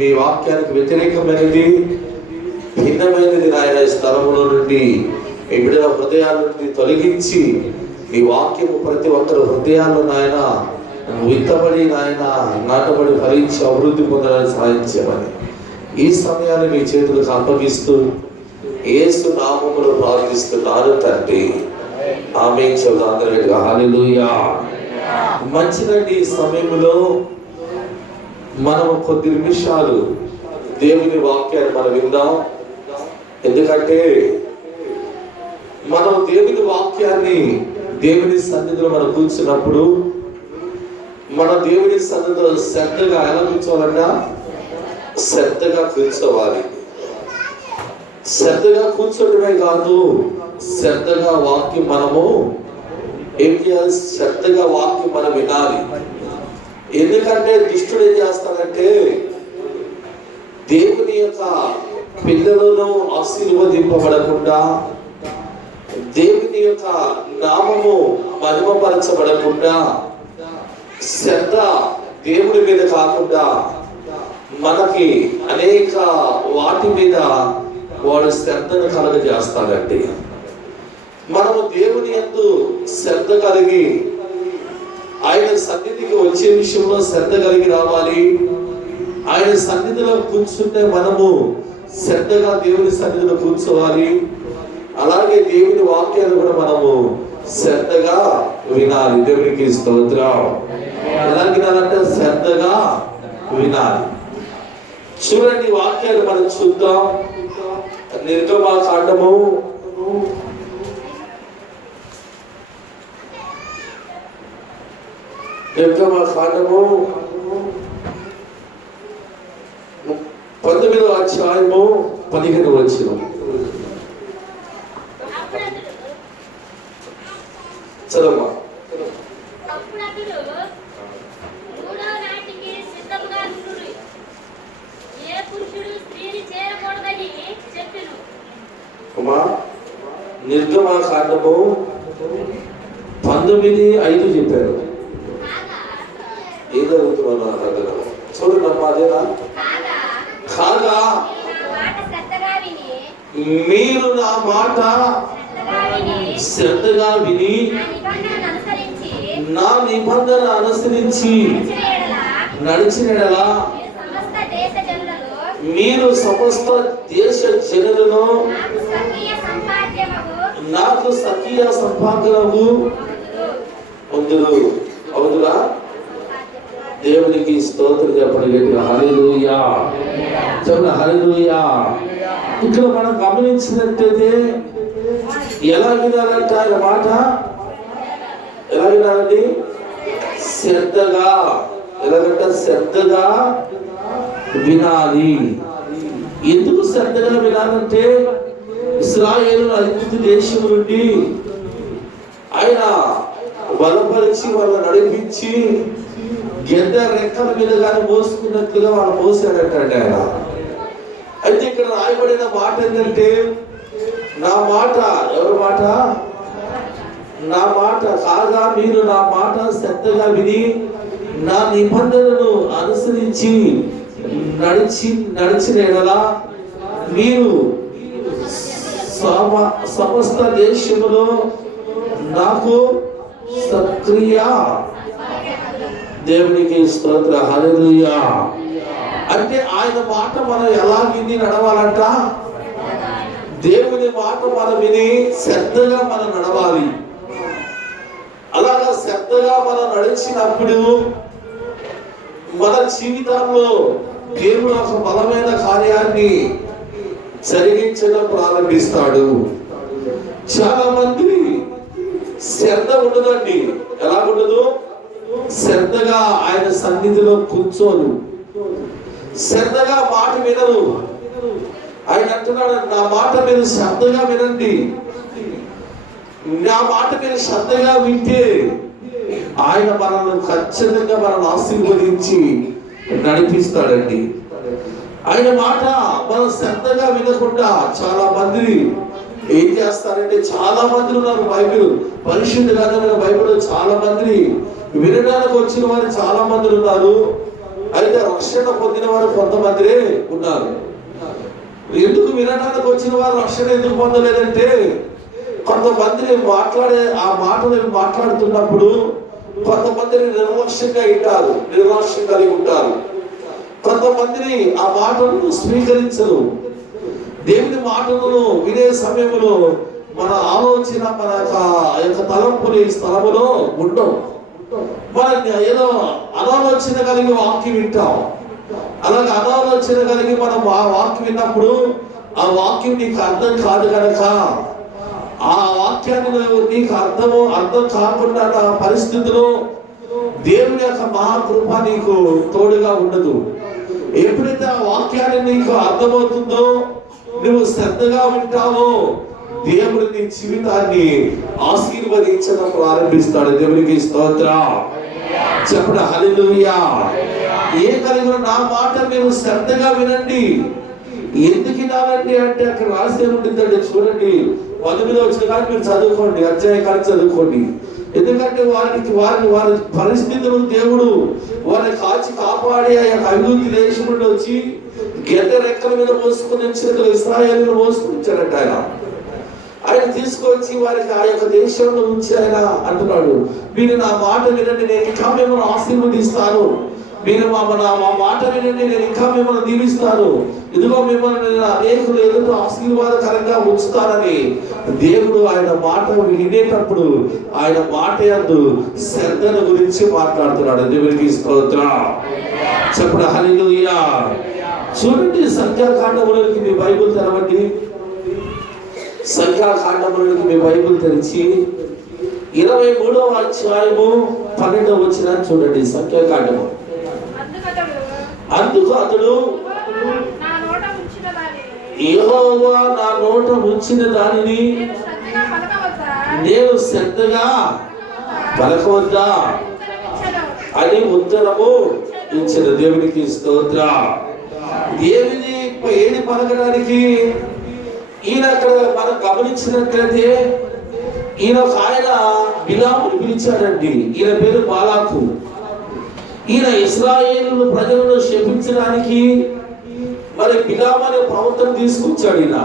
మీ వాక్యానికి వ్యతిరేకమైనది, భిన్నమైనది నాయన ఈ స్థలములో నుండి మీ బిడ్డల హృదయాల నుండి తొలగించి ఈ వాక్యము ప్రతి ఒక్కరు హృదయాల్లో నాయన విత్తబడి నాయన నాటబడి ఫలించి అభివృద్ధి పొందడానికి సహాయం చేయమని ఈ సమయాన్ని మీ చేతులకు అప్పగిస్తూ యేసు నామములో ప్రార్థిస్తున్నాను తండ్రి, ఆమేన్. చెబుదాం అందరూ హల్లెలూయా. మంచిదండి. ఈ సమయంలో మనం కొద్ది నిమిషాలు దేవుని వాక్యాన్ని మనం విందాం. ఎందుకంటే మనం దేవుని వాక్యాన్ని దేవుని సన్నిధిలో మనం కూర్చున్నప్పుడు మన దేవుని సన్నిధిలో శ్రద్ధగా ఎలా కూర్చోవాలంట? శ్రద్ధగా కూర్చోవాలి. శ్రద్ధగా కూర్చోవడమే కాదు, శ్రద్ధగా వాక్యం మనము ఏం చేయాలి? శ్రద్ధగా వాక్యం మనం వినాలి. ఎందుకంటే దుష్టుడు ఏం చేస్తాడంటే దేవుని యొక్క పిల్లలను ఆశీర్వదింపబడకుండా, దేవుని యొక్క నామము మహిమపరచబడకుండా, శ్రద్ధ దేవుని మీద కాకుండా మనకి అనేక వాటి మీద వాడు శ్రద్ధను కలగజేస్తాడండి. మనము దేవుని యందు శ్రద్ధ కలిగి ఆయన సన్నిధికి వచ్చే విషయంలో శ్రద్ధ కలిగి రావాలి. ఆయన సన్నిధిలో కూర్చుంటే మనము శ్రద్ధగా దేవుని సన్నిధిలో కూర్చోవాలి. అలాగే దేవుని వాక్యాలు కూడా మనము శ్రద్ధగా వినాలి. దేవునికి స్తోత్రం. ఎలా వినాలంటే శ్రద్ధగా వినాలి. చూడండి, వాక్యాలు మనం చూద్దాం. నిర్గమకాండము 19వ అధ్యాయము 15వ వచనం చదవమ్మా. నిర్గమకాండము 19:5 చెప్పారు. ఏం జరుగుతున్నా చూడండి అమ్మా. అదేనా? కాగా మీరు నా మాట శ్రద్ధగా విని నా నిబంధన అనుసరించి నడిచిన యెడల మీరు సమస్త దేశ జనులను నాకు స్వకీయ సంపాదనము పొందురు. అవుతురా? దేవునికి స్తోత్రం చెప్పండి గట్టిగా. హల్లెలూయా. చెప్పండి హల్లెలూయా. ఇక్కడ మనం గమనించినట్లయితే ఎలా వినాలంటే ఆయన మాట ఎలా వినాలండి? శ్రద్ధగా. ఎలాగంటే శ్రద్ధగా వినాలి. ఎందుకు శ్రద్ధగా వినాలంటే ఇశ్రాయేలు ఐగుప్తు దేశం నుండి ఆయన బలపరిచి వాళ్ళని నడిపించి గెద్ద రెక్కల మీద కానీ మోసుకున్నట్లుగా వాళ్ళు మోసాడటండి ఆయన. అయితే ఇక్కడ రాయబడిన మాట ఏంటంటే నా మాట. ఎవరి మాట? నా మాట. కాగా మీరు నా మాట శ్రద్ధగా విని నా నిబంధనను అనుసరించి నడిచిన యెడల మీరు సమస్త దేశములో నాకు సక్రియ. దేవునికి స్తోత్ర. హల్లెలూయా. అంటే ఆయన మాట మనం ఎలా విని నడవాలంట? దేవుని మాట మనం విని శ్రద్ధగా మనం నడవాలి. అలాగా శ్రద్ధగా మనం నడిచినప్పుడు మన జీవితంలో దేవుడు ఒక బలమైన కార్యాన్ని జరిగించడం ప్రారంభిస్తాడు. చాలా మంది శ్రద్ధ ఉండదండి. ఎలా ఉండదు? శ్రద్ధగా ఆయన సన్నిధిలో కూర్చోను, శ్రద్ధగా మాట వినరు. ఆయన అంటున్నాడు, నా మాట మీరు శ్రద్ధగా వినండి. నా మాట మీరు శ్రద్ధగా వింటే ఆయన మనల్ని ఖచ్చితంగా మనల్ని ఆశీర్వదించి నడిపిస్తాడండి. ఆయన మాట మనం శ్రద్ధగా వినకుండా చాలా మంది ఏం చేస్తారంటే, చాలా మంది ఉన్నారు బైబిల్ పరిశుద్ధ గ్రంథమైన బైబిల్ చాలా మంది వినడానికి వచ్చిన వారు చాలా మంది ఉన్నారు. అయితే రక్షణ పొందిన వారు కొంతమందిరే ఉన్నారు. ఎందుకు వినడానికి వచ్చిన వారు రక్షణ ఎందుకు పొందలేదంటే, కొంతమందిని మాట్లాడే ఆ మాటలు మాట్లాడుతున్నప్పుడు కొంతమందిని నిర్లక్ష్యంగా ఉంటారు, నిర్లక్ష్యం కలిగి ఉంటారు. కొంతమందిని ఆ మాటలను స్వీకరించరు. దేవుని మాటలను వినే సమయంలో మన ఆలోచన, మన యొక్క తలంపుని స్థలములో ఉండవు. మనం ఏదో అనాలోచన కలిగి వాక్యం వింటాం. అలాగే అనాలోచన కలిగి మనం ఆ వాక్యం విన్నప్పుడు ఆ వాక్యం నీకు అర్థం కాదు కనుక, ఆ వాక్యాన్ని నీకు అర్థం కాకుండా పరిస్థితిలో దేవుని యొక్క మహాకృప నీకు తోడుగా ఉండదు. ఎప్పుడైతే ఆ వాక్యాన్ని నీకు అర్థమవుతుందో, నువ్వు శ్రద్ధగా వింటావో, దేవుడు నీ జీవితాన్ని ఆశీర్వదించడం ప్రారంభిస్తాడు. దేవునికి స్తోత్రం చెప్పండి, హల్లెలూయా. ఏ కలిగిన నా మాట మీరు శ్రద్ధగా వినండి. ఎందుకు వినాలండి అంటే అక్కడ రాసే ఉంటుందండి, చూడండి 18వ వచనం కానీ మీరు చదువుకోండి, అధ్యాయం కానీ చదువుకోండి. ఎందుకంటే వారి పరిస్థితులు దేవుడు వారిని కాచి కాపాడి ఆ యొక్క అభివృద్ధి దేశం నుండి వచ్చి గెడ్డ రెక్కల మీద మోసుకుని ఇశ్రాయేలును మోసుకుని వచ్చాడట. ఆయన తీసుకొచ్చి వారికి ఆ యొక్క దేశంలో ఉంచి ఆయన అంటున్నాడు, మీరు నా మాట వినండి, నేను ఇంకా మిమ్మల్ని ఆశీర్వదిస్తాను. మీరు మా మాట వినండి, నేను ఇంకా మిమ్మల్ని దీవిస్తాను. ఇదిగో మిమ్మల్ని నేను అనేకులు ఎదుట ఆశీర్వాదకరంగా ఉంచుతానని దేవుడు ఆయన మాట వినేటప్పుడు ఆయన మాట యందు శ్రద్ధను గురించి మాట్లాడుతున్నాడు. దేవునికి స్తోత్రం చెప్పండి, హల్లెలూయా. చూడండి, సంఖ్యాకాండములోకి మీ బైబిల్ తెరవండి. సంఖ్యాకాండములోకి మీ బైబిల్ తెరిచి 23వ అధ్యాయము 12వ వచనం చూడండి. సంఖ్యాకాండము. అందుకు అతడు, యెహోవా నా నోట ఉంచిన దానిని నేను శ్రద్ధగా పలకవద్దా అని ఉత్తరము ఇచ్చిన. దేవునికి స్తోత్రం. దేవుని ఏది పలకడానికి ఈయన అక్కడ మనం గమనించినట్లయితే ఈయన ఆయన బిలాముని పిలిచాడండి. ఈయన పేరు బాలాకు. ఈయన ఇశ్రాయేలు ప్రజలను శపించడానికి మరి బిలాము అనే ప్రవక్తను తీసుకొచ్చాడు. ఈయన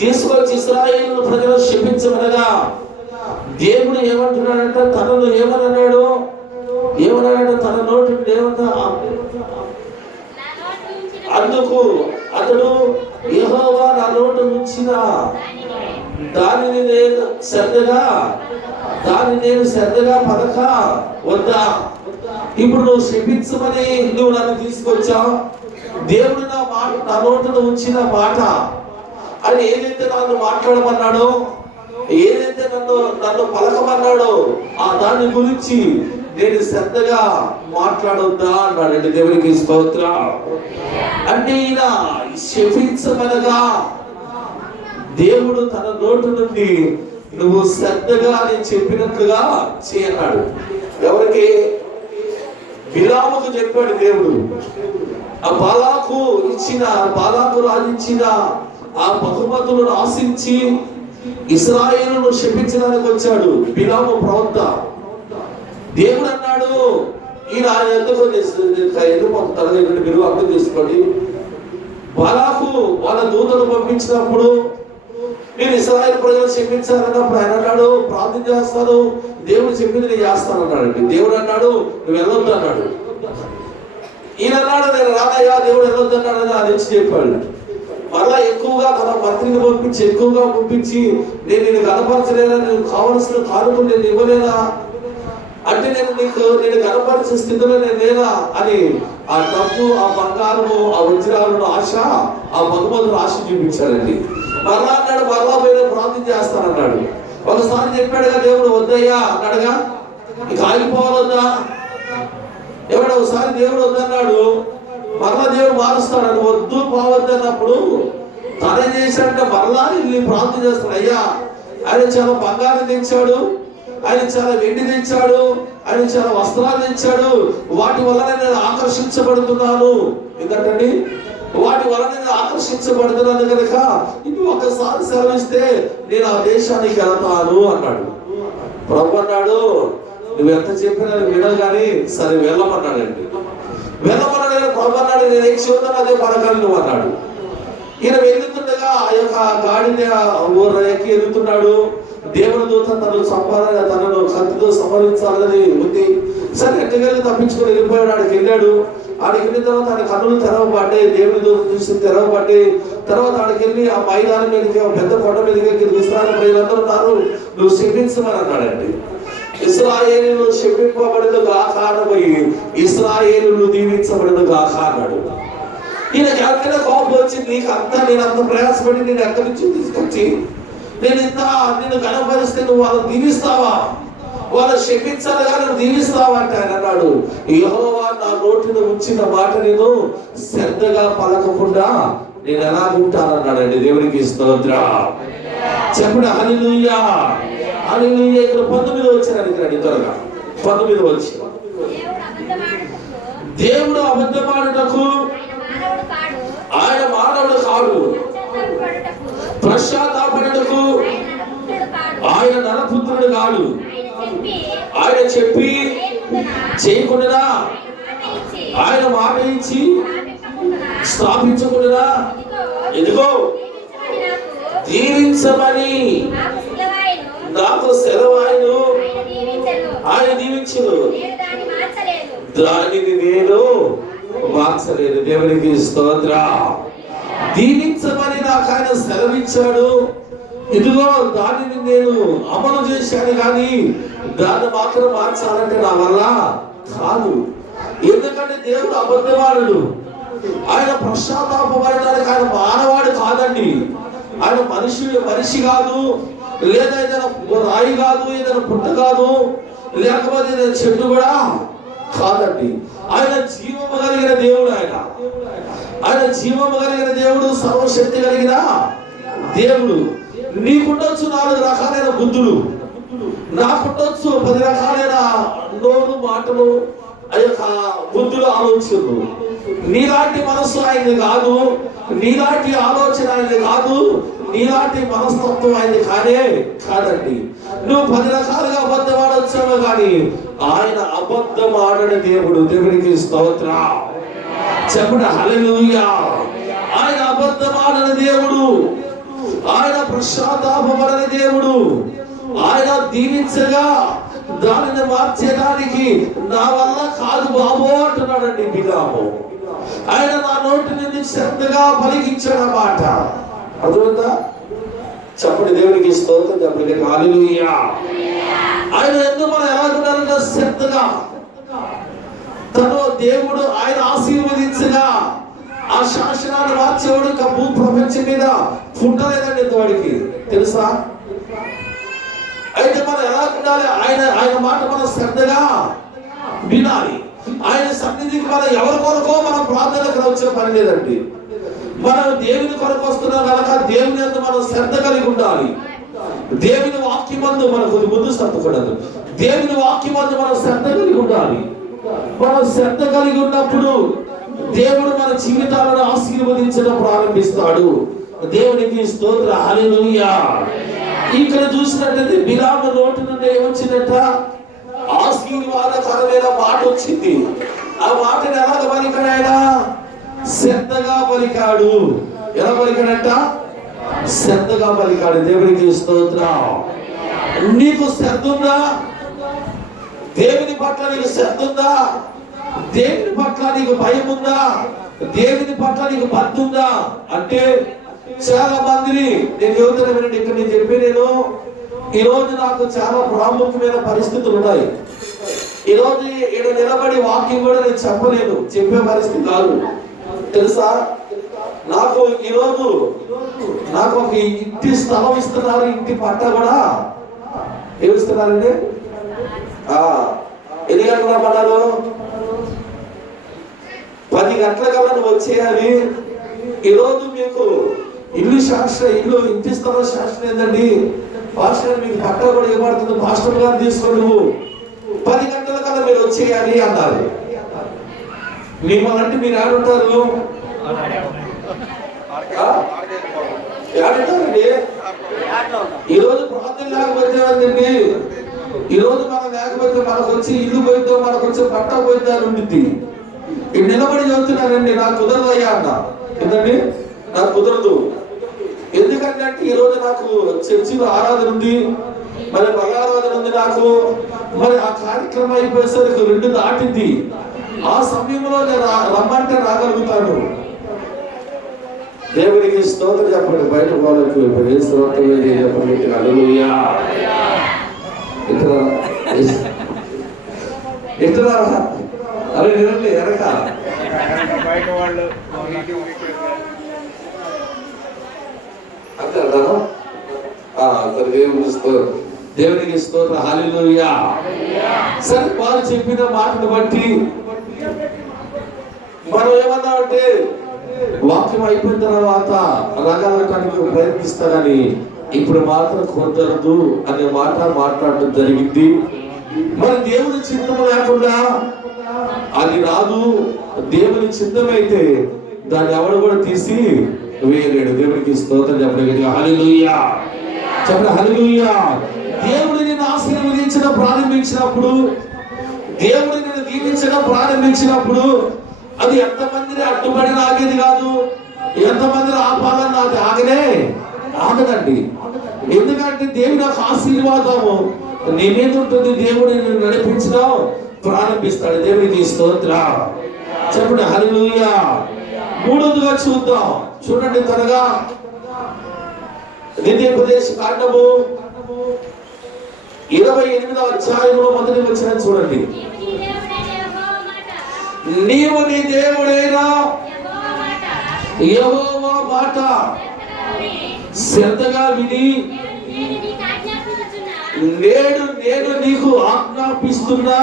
తీసుకొచ్చి ఇశ్రాయేలు ప్రజలను శపించమనగా దేవుడు ఏమంటున్నాడంటే, తనను ఏమన్నాడు, తన నోటి ఏమన్నా. అందుకు అతడు, యెహోవా నా నోట ఉంచిన దానిని నేను శ్రద్ధగా పలక వద్దా. ఇప్పుడు నువ్వు శపించమని నువ్వు నన్ను తీసుకొచ్చావు. దేవుడు నా నోటను ఉంచిన మాట అని ఏదైతే నన్ను మాట్లాడమన్నాడో, ఏదైతే నన్ను పలకమన్నాడో ఆ దాని గురించి నేను శ్రద్ధగా మాట్లాడొద్దా అన్నాడండి. దేవునికి స్తోత్రం. అంటే ఈయన శపించమనగా దేవుడు తన నోటు నుండి నువ్వు శ్రద్ధగా నేను చెప్పినట్లుగా చేయన్నాడు. ఎవరికి? బిలాముకు చెప్పాడు దేవుడు. ఆ బాలాకు రాజు ఇచ్చిన ఆ బహుమతులను ఆశించి ఇశ్రాయేలును శపించడానికి వచ్చాడు బిలాము ప్రవక్త. దేవుడు అన్నాడు, ఈయన ఎందుకు మీరు అర్థం చేసుకోండి. బాలాకు వాళ్ళ దూతను పంపించినప్పుడు నేను ఇశ్రాయేలు ప్రజలు శపించాలన్నప్పుడు ఆయన అన్నాడు, ప్రార్థన చేస్తాను, దేవుడు చెప్పింది నేను చేస్తాను అన్నాడండి. దేవుడు అన్నాడు, నువ్వు వెళ్ళొద్దు అన్నాడు. ఈయన అన్నాడు, నేను రానయ్యా, దేవుడు వెళ్ళొద్దు అన్నాడు అని అది చెప్పాడు. మళ్ళా ఎక్కువగా తన మంత్రిని పంపించి నేను నిన్ను కనపరచలేనా, నేను కావలసిన కానుకలు నేను ఇవ్వలేనా అంటే నేను కనపరిచే స్థితిలో నేను లేనా అని ఆ డబ్బు, ఆ బంగారము, ఆ వజ్రాలను ఆశ, ఆ బహుమతులు ఆశ చూపించాడండి. మరలా అన్నాడు, మరలా పోయిన ప్రార్థన చేస్తానన్నాడు. ఒకసారి చెప్పాడుగా దేవుడు, వద్దయ్యా అన్నాడుగా, ఇక ఆగిపోవాలొద్దా. ఎవడో ఒకసారి దేవుడు వద్దన్నాడు, మరలా దేవుడు మారుస్తాడు. వద్దు పోవద్దు అన్నప్పుడు తనే చేశాడంటే మరలా వెళ్ళి ప్రార్థన చేస్తాడు. అయ్యా, ఆయన చాలా బంగారం తెచ్చాడు, ఆయన చాలా వెండి తెచ్చాడు, ఆయన చాలా వస్త్రాలు తెచ్చాడు, వాటి వలన నేను ఆకర్షించబడుతున్నాను. ఎందుకంటే వాటి వలన నేను ఆకర్షించబడుతున్నాను కనుక ఇది ఒకసారి సెలవిస్తే నేను ఆ దేశానికి వెళ్తాను అన్నాడు. ప్రభు అన్నాడు, నువ్వు ఎంత చెప్పినా వినగానే సరే వెళ్ళమన్నాడండి. వెళ్ళమన్నాడు. నేను పొమ్మన్నాడు, నేను ఏం చూద్దాను అదే పడగలను అన్నాడు. ఈయన వెళ్తుండగా ఆ యొక్క గాడిని ఎక్కి వెళ్తున్నాడు. దేవుని దూత తనను కత్తితో సంహరించాలని ఉంది. సరే ఎట్టుకెళ్ళి తప్పించుకొని వెళ్ళిపోయాడు. ఆడికి వెళ్ళాడు. ఆడికి వెళ్ళిన తర్వాత ఆయన కన్నులు తెరవబడ్డాయి. దేవుని దూత చూసి తెరవబడ్డాయి. తర్వాత ఆడికి వెళ్ళి ఆ మైదానం మీదకి పెద్ద కొండ మీదకి విశ్రాంతి ప్రజలందరూ ఉన్నారు, నువ్వు శపించమని అన్నాడండి. ఇశ్రాయేలీయులు శపింపబడిన గాక అనబోయి ఇశ్రాయేలీయులు దీవించబడిన గాక అన్నాడు. ఈయనకి ఎక్కడైనా కోపం వచ్చింది, నీకు అంతా నేను అంత ప్రయాసపడి నేను ఎక్కడి నుంచి తీసుకొచ్చి నేను ఇంత నిన్ను కనపరిస్తే నువ్వు వాళ్ళని దీవిస్తావా, వాళ్ళని శపించాలి కానీ నువ్వు దీవిస్తావా అంటే ఆయన అన్నాడు, యెహోవా నా నోటిని ఉంచిన మాట నేను శ్రద్ధగా పలకకుండా నేను ఎలా ఉంటానన్నాడండి. దేవునికి స్తోత్రం. చెప్పండి హల్లెలూయా, హల్లెలూయా. ఇక్కడ 19 వచ్చారండి, రండి త్వరగా 19 వచ్చి. దేవుడు అబద్ధమాడుటకు ఆయన మానవుడు కాడు, పశ్చాత్తాపడుటకు ఆయన నరపుత్రుడు కాడు. ఆయన చెప్పి చేయకుండా ఆయన మాట ఇచ్చి స్థాపించకుండా ఇదిగో దీవించమని నాకు సెలవాయను ఆయన దీవించును, దానిని నేను మార్చలేదు. దేవునికి స్తోత్రం. దీవించమని నాకు ఆయన సెలవిచ్చాడు, ఇదిగో దానిని నేను అమలు చేశాను కానీ దాన్ని మాత్రం మార్చాలంటే నా వల్ల కాదు. ఎందుకంటే దేవుడు అబద్ధవాడు. ఆయన పశ్చాత్తాపడడానికి ఆయన మానవాడు కాదండి. ఆయన మనిషి కాదు, లేదా ఏదైనా రాయి కాదు, ఏదైనా పుట్ట కాదు, లేకపోతే ఏదైనా చెట్టు కూడా కాదండి. ఆయన జీవము కలిగిన దేవుడు. ఆయన జీవము కలిగిన దేవుడు, సర్వశక్తి కలిగిన దేవుడు. నీకుండొచ్చు 4 రకాలైన బుద్ధులు, నాకుండొచ్చు 10 రకాలైన నోరు మాటలు, ఆ యొక్క బుద్ధులు, ఆలోచనలు. నీలాంటి మనస్సు ఆయనది కాదు, నీలాంటి ఆలోచన ఆయనది కాదు, నీలాంటి మనస్తత్వం ఆయనది కాదండి. నువ్వు 10 రకాలుగా అబద్ధం ఆడొచ్చావు కానీ ఆయన అబద్ధం ఆడని దేవుడు. దేవునికి స్తోత్రం. చెప్పండి హల్లెలూయా. ఆయన అబద్ధం ఆడని దేవుడు, ఆయన పశ్చాత్తాపపడని దేవుడు. ఆయన దీవించగా దానిని మార్చేయడానికి నా వల్ల కాదు బాబో అంటున్నాడండి బిలాము. ఆయన నా నోటి నుండి శ్రద్ధగా పలికించాడు మాట. అర్థమైందా? చెప్పండి దేవునికి స్తోత్రం. చెప్పండి హల్లెలూయా. ఆయన ఎందుకు మనం ఎలా ఉండాలంటే శ్రద్ధగా, తను దేవుడు ఆయన ఆశీర్వదించగా ఆ శాసనాన్ని మార్చేవాడు ఇంకా భూ ప్రపంచం మీద పుట్టలేదండి ఇంతవాడికి, తెలుసా? అయితే మనం ఎలా ఉండాలి? ఆయన మాట మనం శ్రద్ధగా వినాలి. ఆయన సన్నిధికి మనం ఎవరి కొరకో మనం ప్రార్థనకు వచ్చే పని లేదండి. మనం దేవుని కొరకు వస్తున్నాం కనుక దేవుని అందు మనం శ్రద్ధ కలిగి ఉండాలి. దేవుని వాక్యమందు మనం కొద్ది ముందు సర్దుకూడదు. దేవుని వాక్యమందు మనం శ్రద్ధ కలిగి ఉండాలి. మనం శ్రద్ధ కలిగి ఉన్నప్పుడు దేవుడు మన జీవితాలను ఆశీర్వదించడం ప్రారంభిస్తాడు. దేవునికి స్తోత్రం. హల్లెలూయా. ఇక్కడ చూసినట్లయితే బిలాము నోటి నుండి ఏమొచ్చిందట? ఆశీర్వాదకరమైన మాట వచ్చింది. ఆ మాటని ఎలాగ పలికాడు ఆయన? శ్రద్ధగా పలికాడు. ఎలా పలికాడంట? శ్రద్ధగా పలికాడు. దేవునికి స్తోత్రం. నీకు శ్రద్ధ ఉందా? దేవుని పట్ల నీకు శ్రద్ధ ఉందా? దేవుని పట్ల నీకు భయం ఉందా? దేవుని పట్ల నీకు భక్తి ఉందా? అంటే చాలా మందిని నేను యువతను వినండి. ఇక్కడ నేను చెప్పి ఈ రోజు నాకు చాలా ప్రాముఖ్యమైన పరిస్థితులు ఉన్నాయి. ఈ రోజు ఇక్కడ నిలబడి వాక్యం కూడా నేను చెప్పలేను, చెప్పే పరిస్థితి కాదు, తెలుసా? నాకు ఈరోజు నాకు ఒక ఇంటి స్థలం ఇస్తున్నారు, ఇంటి పట్ట కూడా ఏమిస్తున్నారండి? 8 గంటల పడ్డారు, 10 గంటల కల్లా నువ్వు వచ్చేయాలి. ఈరోజు మీకు ఇల్లు శాస్త్రం, ఇంటి స్థలం శాస్త్రం ఏంటండి? పాస్టర్ మీకు పట్ట కూడా ఇవ్వబడుతుంది, పాస్టర్ గారు తీసుకొని నువ్వు 10 గంటల కల్లా మీరు వచ్చేయాలి అన్నారు. మిమ్మల్ని అంటే మీరు ఏడుంటారు? ఏడుంటారండి? ఈరోజు ప్రార్థన లేకపోతే అండి, ఈరోజు మనం లేకపోతే మనకు వచ్చి ఇల్లు పోయిద్దాం, మనకు వచ్చే పట్ట పోయిద్దాం ఉండిద్ది. ఇప్పుడు నిలబడి చదువుతున్నానండి, నాకు కుదరదు అయ్యా అన్న. ఏంటండి నాకు కుదరదు. ఎందుకంటే అంటే ఈరోజు నాకు చర్చిలో ఆరాధన ఉంది, మరి బలారాధన ఉంది నాకు. మరి ఆ కార్యక్రమం అయిపోయేసరికి 2 దాటింది. ఆ సమయంలో నేను రమ్మంటే రాగలుగుతాను. దేవునికి స్తోత్రం చెప్పండి. బయట వాళ్ళకి స్తోత్రం చెప్పండి. హల్లెలూయా. ఎట్లా అరే నిరండి ఎనక దేవునికి స్తోత్రం. హల్లెలూయా. సరే, వారు చెప్పిన మాటను బట్టి మనం ఏమన్నా అంటే వాక్యం అయిపోయిన తర్వాత రాగలగటానికి ప్రయత్నిస్తానని ఇప్పుడు మాత్రం కుదరదు అనే మాట మాట్లాడటం జరిగింది. మరి దేవుని చిత్తము లేకుండా అది రాదు. దేవుని చిత్తమైతే దాన్ని ఎవరు కూడా తీసి వేయలేడు. దేవునికి స్తోత్రం చెప్పండి. హల్లెలూయా చెప్పండి. హల్లెలూయా. దేవుడు నిన్ను ఆశీర్వదించడం ప్రారంభించినప్పుడు, దేవుడు నిన్ను దీవించడం ప్రారంభించినప్పుడు అది ఎంతమందిని అడ్డుపడి ఆగేది కాదు, ఎంతమందిని ఆపాలన్నా అది ఆగదండి. ఎందుకంటే దేవుని యొక్క ఆశీర్వాదము నీ మీద ఉంటుంది. దేవుడు నిన్ను నడిపించడం ప్రారంభిస్తాడు. దేవునికి స్తోత్రం చెప్పండి. హల్లెలూయా. 3వదిగా చూద్దాం. చూడండి త్వరగా. ద్వితీయోపదేశ కాండము 28వ అధ్యాయంలో మొదటి వచనం చూడండి. నీవు నీ దేవుడైన యెహోవా మాట శ్రద్ధగా విని నేను నీకు ఆజ్ఞాపిస్తున్నా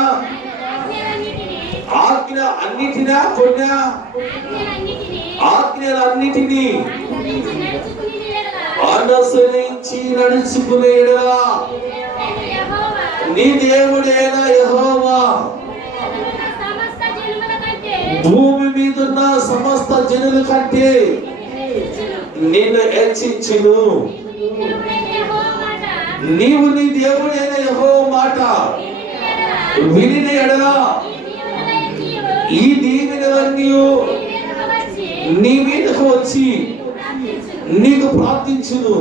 ఆజ్ఞలన్నిటినీ అనుసరించి నడుచుకునే యెడల నీ దేవుడైన యెహోవా భూమి మీదున్న సమస్త జనుల కంటే నిన్ను హెచ్చించును. నీవు నీ దేవుడైన యెహోవా మాట వినిన యెడల ఈ దీవెనలన్నీ నీ మీదకు వచ్చి నీకు ప్రార్థించును.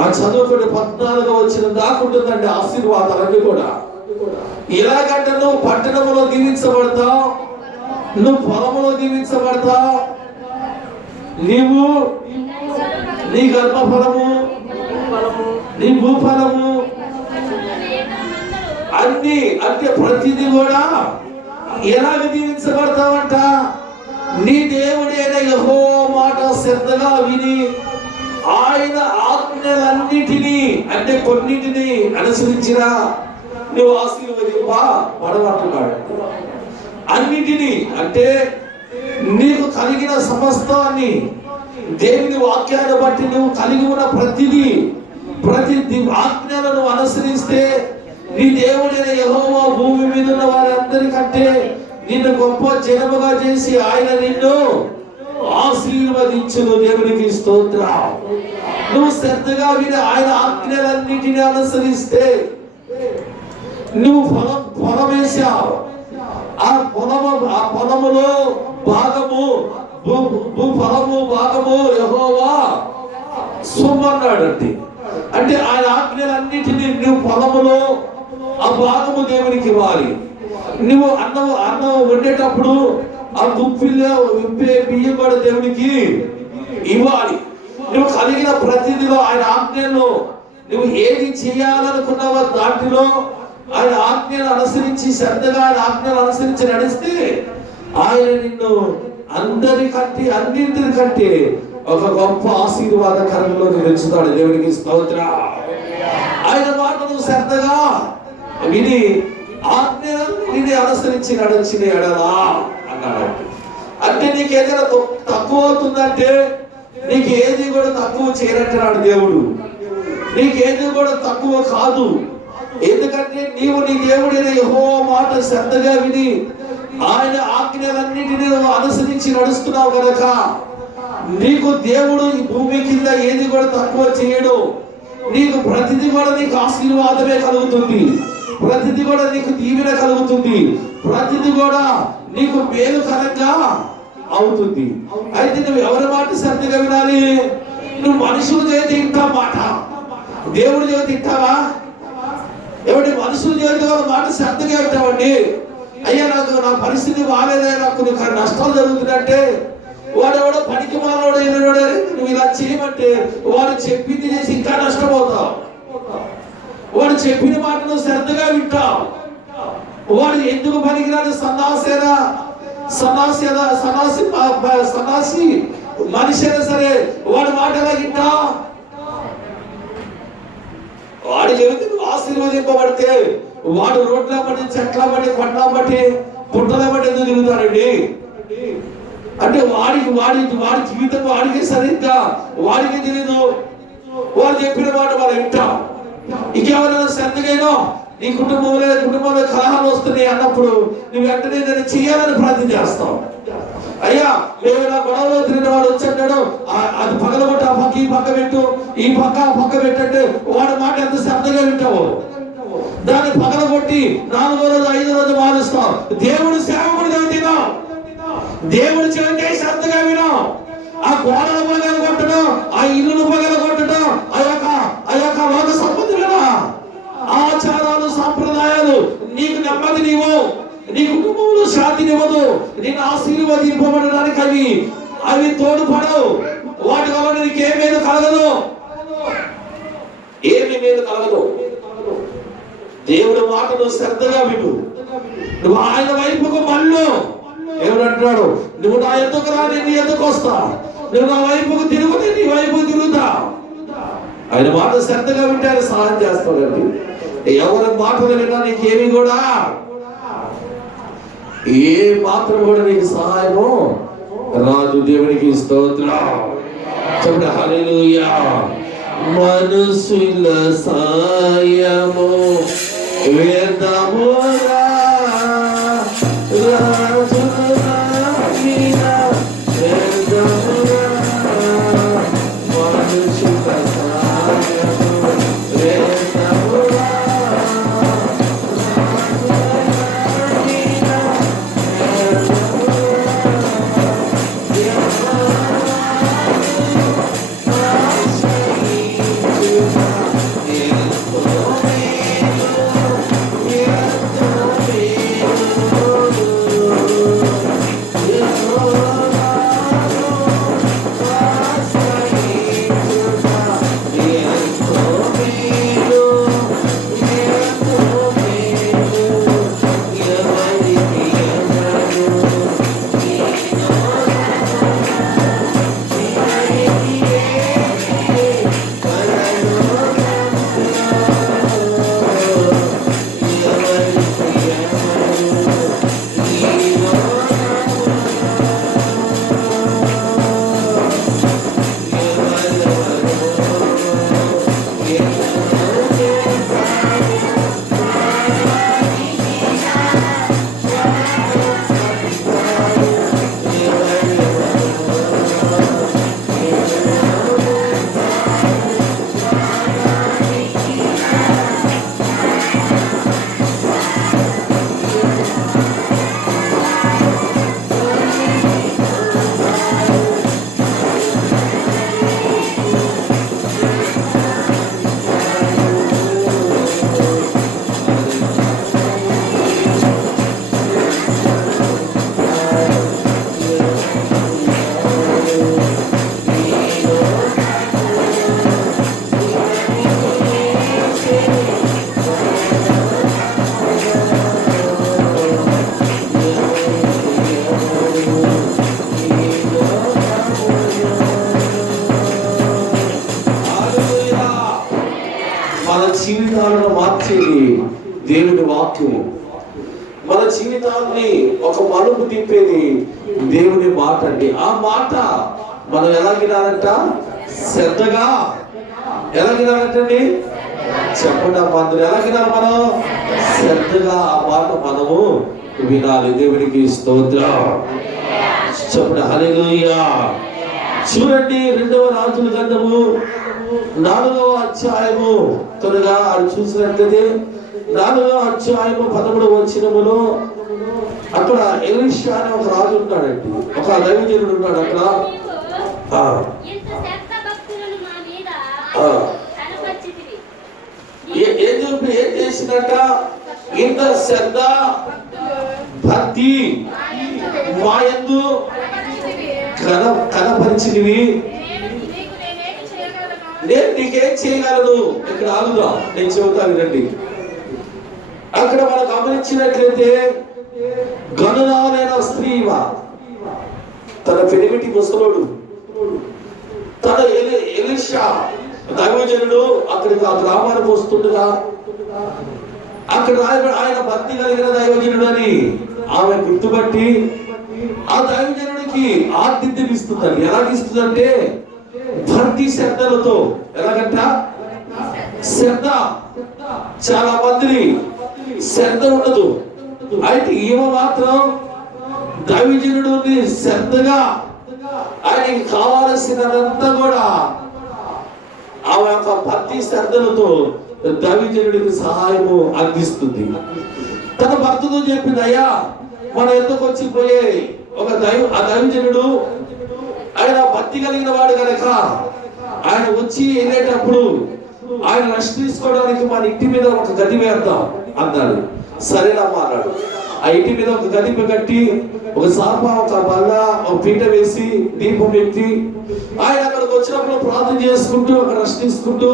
ఆ చదువుకుని 14వ వచనం దాకుంటుందండి ఆశీర్వాదాలన్నీ కూడా. ఎలాగంటే నువ్వు పట్టణంలో దీవించబడతావు, నువ్వు పొలంలో దీవించబడతావు, నీవు నీ గర్భఫలము నీ భూఫలము అన్ని అంటే ప్రతిదీ కూడా ఎలాగ దీవించబడతావంట? నీ దేవుడైన యెహోవా మాట శ్రద్ధగా విని ఆయన ఆజ్ఞలన్నిటినీ అంటే కొన్నిటిని అనుసరించినా నువ్వు ఆశీర్వదింపబడమంటున్నాడు. అన్నిటినీ అంటే నీకు కలిగిన సమస్తాన్ని దేవుని వాక్యాన్ని బట్టి నువ్వు కలిగి ఉన్న ప్రతి ఆజ్ఞలను అనుసరిస్తే నీ దేవుడైన యెహోవా భూమి మీద ఉన్న వారందరికంటే నిన్ను గొప్ప జనముగా చేసి ఆయన నిన్ను ఆశీర్వదించును. దేవునికి స్తోత్రం. నువ్వు శ్రద్ధగా విని ఆయన ఆజ్ఞలన్నిటిని అనుసరిస్తే నువ్వు పొలం వేసావు, ఆ పొలములో భాగము భూఫలము భాగము యెహోవా సొమ్మన్నాడండి. అంటే ఆయన ఆజ్ఞలన్నిటినీ నువ్వు పొలములో ఆ భాగము దేవునికి ఇవ్వాలి. నువ్వు అన్నం వండేటప్పుడు ఆ విప్పే బియ్యం కూడా దేవునికి ఇవ్వాలి. నువ్వు కలిగిన ప్రతిదిలో ఆయన ఆజ్ఞలో నువ్వు ఏది చేయాలనుకున్నావో దాంట్లో ఆయన ఆజ్ఞను అనుసరించి శ్రద్ధగా ఆయన ఆజ్ఞను అనుసరించి నడిస్తే ఆయన నిన్ను అన్నింటికంటే ఒక గొప్ప ఆశీర్వాదకరంలో నిలుచుతాడు. దేవునికి స్తోత్రం. ఆయన మాటను శ్రద్ధగా విని ఆజ్ఞని అనుసరించి నడిచిన ఎడలా అన్నాడు. అంటే నీకు ఏదైనా తక్కువ అవుతుందంటే నీకు ఏది కూడా తక్కువ చేయనట్టున్నాడు దేవుడు. నీకు ఏది కూడా తక్కువ కాదు. ఎందుకంటే నీవు నీ దేవుడైన యెహోవా మాట శ్రద్ధగా విని ఆయన ఆజ్ఞలన్నిటిని అనుసరించి నడుస్తున్నావు కనుక నీకు దేవుడు ఈ భూమి కింద ఏది కూడా తక్కువ చేయడు. నీకు ప్రతిదీ కూడా నీకు ఆశీర్వాదమే కలుగుతుంది, ప్రతిదీ కూడా నీకు దీవెన కలుగుతుంది, ప్రతిదీ కూడా నీకు మేలుకరంగా అవుతుంది. అయితే నువ్వు ఎవరి మాట శ్రద్ధగా వినాలి? నువ్వు మనుషుల చేతి తింటా మాట, దేవుడి చేతి తింటావా? ఎవరి మనుషుల చేతి వాళ్ళ మాట శ్రద్ధగా వింటావండి. అయ్యా నా పరిస్థితి బాగాలేదా, నాకు నష్టాలు జరుగుతుందంటే వాడు ఎవడో పనికి మానవాడు అయినవాడే నువ్వు ఇలా చేయమంటే వాడు చెప్పింది చేసి ఇంకా నష్టపోతావు. వాడు చెప్పిన మాటను శ్రద్ధగా వింటావు. వాడు ఎందుకు పనికిరాని సన్నాసి మనిషి అయినా సరే వాడి మాట ఎలా వింటావు? వాడి చెబితే నువ్వు ఆశీర్వదింపబడితే వాడు రోడ్ల బట్టి, చెట్ల బట్టి, పండ్ల బట్టి, పుట్టల బట్టి ఎందుకు తిరుగుతాడండి? అంటే వాడి జీవితం వాడికి సరిగ్గా వాడికి తెలియదు. వాడు చెప్పిన మాట మనం వింటాం. ఇంకెవరైనా శ్రద్ధగైనా నీ కుటుంబంలో కలహాలు వస్తున్నాయి అన్నప్పుడు నువ్వు వెంటనే దాన్ని చేయాలని ప్రార్థన చేస్తావు. అయ్యా మేము ఇలా గొడవలో తిరిగిన వాడు వచ్చాడు, అది పగలగొట్టి ఆ పక్క ఈ పక్క పెట్టు, ఈ పక్క ఆ పక్క పెట్టంటే వాడి మాట ఎంత శ్రద్ధగా వింటావు. దాన్ని పగలగొట్టి 4వ రోజు 5వ రోజు మారుస్తాం. దేవుడు సేవకుడు చదివినా దేవుడు చెబితే శ్రద్ధగా వినా. ఆ గోడల పగలు కొట్టడం, ఆ ఇల్లును పగలు కొట్టడం, ఆ యొక్క లోక సంబంధుల ఆచారాలు సంప్రదాయాలు నీకు నెమ్మదినివ్వు, నీ కుటుంబంలో శాంతినివ్వదు. నేను ఆశీర్వదింపబడడానికి అవి తోడుపడవు. వాటి వల్ల నీకు ఏ మేలు కలగదు, ఏమి మేలు కలగదు. దేవుడు మాటను శ్రద్ధగా విను. నువ్వు ఆయన వైపుకు మళ్ళు. దేవుడు అంటున్నాడు, నువ్వు నా ఎద్దుకు రా, నేను నీ ఎద్దుకు వస్తా. నువ్వు నా వైపుకు తిరుగు, నేను నీ వైపుకు తిరుగుతా. ఆయన మాట శ్రద్ధగా వింటే ఆయన సహాయం చేస్తాడండి. ఎవరి మాటలు విన్నా నీకేమి కూడా ఏ మాత్రం కూడా నీకు సహాయము రాదు. దేవునికి స్తోత్రం. చెప్పండి హల్లెలూయా. మనుషుల సాయము వేదమురా జీవితాలను మార్చేది దేవుని వాక్యము. మన జీవితాన్ని ఒక మలుపు తిప్పేది దేవుని మాట అండి. ఆ మాట మనం ఎలా వినాలంట? శ్రద్ధగా. ఎలా వినాలంటండి? చెప్పండి ఆ మందులు ఎలా వినాలి? మనం శ్రద్ధగా ఆ మాట మనము వినాలి. దేవునికి స్తోత్రం. చెప్పండి హల్లెలూయా. చూడండి 2వ రాజుల గ్రంథము 4వ అధ్యాయము త్వరగా అది చూసినట్లయితే 4వ అధ్యాయము 13వ వచనములో అక్కడ ఎలీషా అనే ఒక రాజు ఉంటాడండి, ఒక దైవజనుడు ఉన్నాడు అక్కడ. ఏం చేసినట్ట? ఇంత శ్రద్ధ భక్తి మా యందు కనపరిచినవి, నేను నీకేం చేయగలను. ఇక్కడ ఆగుదా, నేను చెబుతాను రండి. అక్కడ మనం గమనించినట్లయితే గనురాలైన స్త్రీవా, తన పెనిమిటి ముసలోడు, తన ఎలీషా దైవజనుడు అక్కడికి ఆ గ్రామానికి వస్తుండగా అక్కడ ఆయన భక్తి కలిగిన దైవజనుడు అని ఆమె గుర్తుపట్టి ఆ దైవజనుడికి ఆతిథ్యం ఇస్తుందండి. ఎలాగిస్తుందంటే భక్తి శ్రద్ధలతో. ఎలాగంట? శ్రద్ధ. చాలా మందిని శ్రద్ధ ఉండదు, అయితే ఈమె మాత్రం దైవజనుడిని శ్రద్ధగా ఆయనకి కావలసినదంతా కూడా ఆమె యొక్క భక్తి శ్రద్ధలతో దైవజనుడికి సహాయము అందిస్తుంది. తన భర్తతో చెప్పింది, అయ్యా మన ఎందుకు వచ్చిపోయే ఒక ఆ దైవజనుడు ఆయన భక్తి కలిగిన వాడు కనుక ఆయన వచ్చి వెళ్ళేటప్పుడు ఆయన రెస్ట్ తీసుకోవడానికి మన ఇంటి మీద ఒక గది వేద్దాం అన్నాడు. సరేనమ్మా అన్నాడు. ఆ ఇంటి మీద ఒక గది కట్టి ఒక సాప, ఒక బల్ల, ఒక పీట వేసి దీపం పెట్టి ఆయన అక్కడికి వచ్చినప్పుడు ప్రార్థన చేసుకుంటూ అక్కడ రెస్ట్ తీసుకుంటూ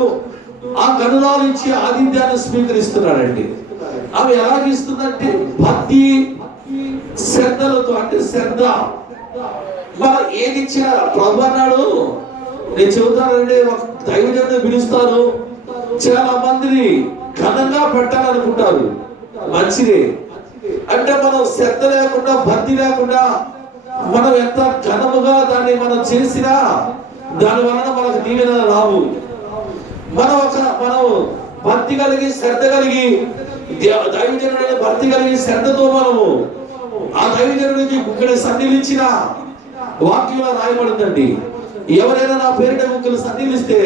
ఆ గనురాలు ఇచ్చి ఆతిథ్యాన్ని స్వీకరిస్తున్నాడండి. ఆమె ఎలాగిస్తుందంటే భక్తి శ్రద్ధలతో. అంటే శ్రద్ధ. మరి ఏది ఇచ్చినా ప్రభు అన్నాడు, నేను చెబుతానండి, ఒక దైవజనుడు పిలుస్తారు, చాలా మందిని ఘనంగా పెట్టాలనుకుంటారు, మంచిదే. అంటే మనం శ్రద్ధ లేకుండా భక్తి లేకుండా మనం ఎంత ఘనముగా దాన్ని మనం చేసినా దాని వలన మనకు దీవెన రావు. మనం భక్తి కలిగి శ్రద్ధ కలిగి దైవజనుడైన భక్తి కలిగి శ్రద్ధతో మనము ఆ దైవజనుడికి ఇక్కడ సన్నిధించిన వాక్యంలో రాయబడిందండి, ఎవరైనా నా పేరిట ముగ్గురు సన్నిధిస్తే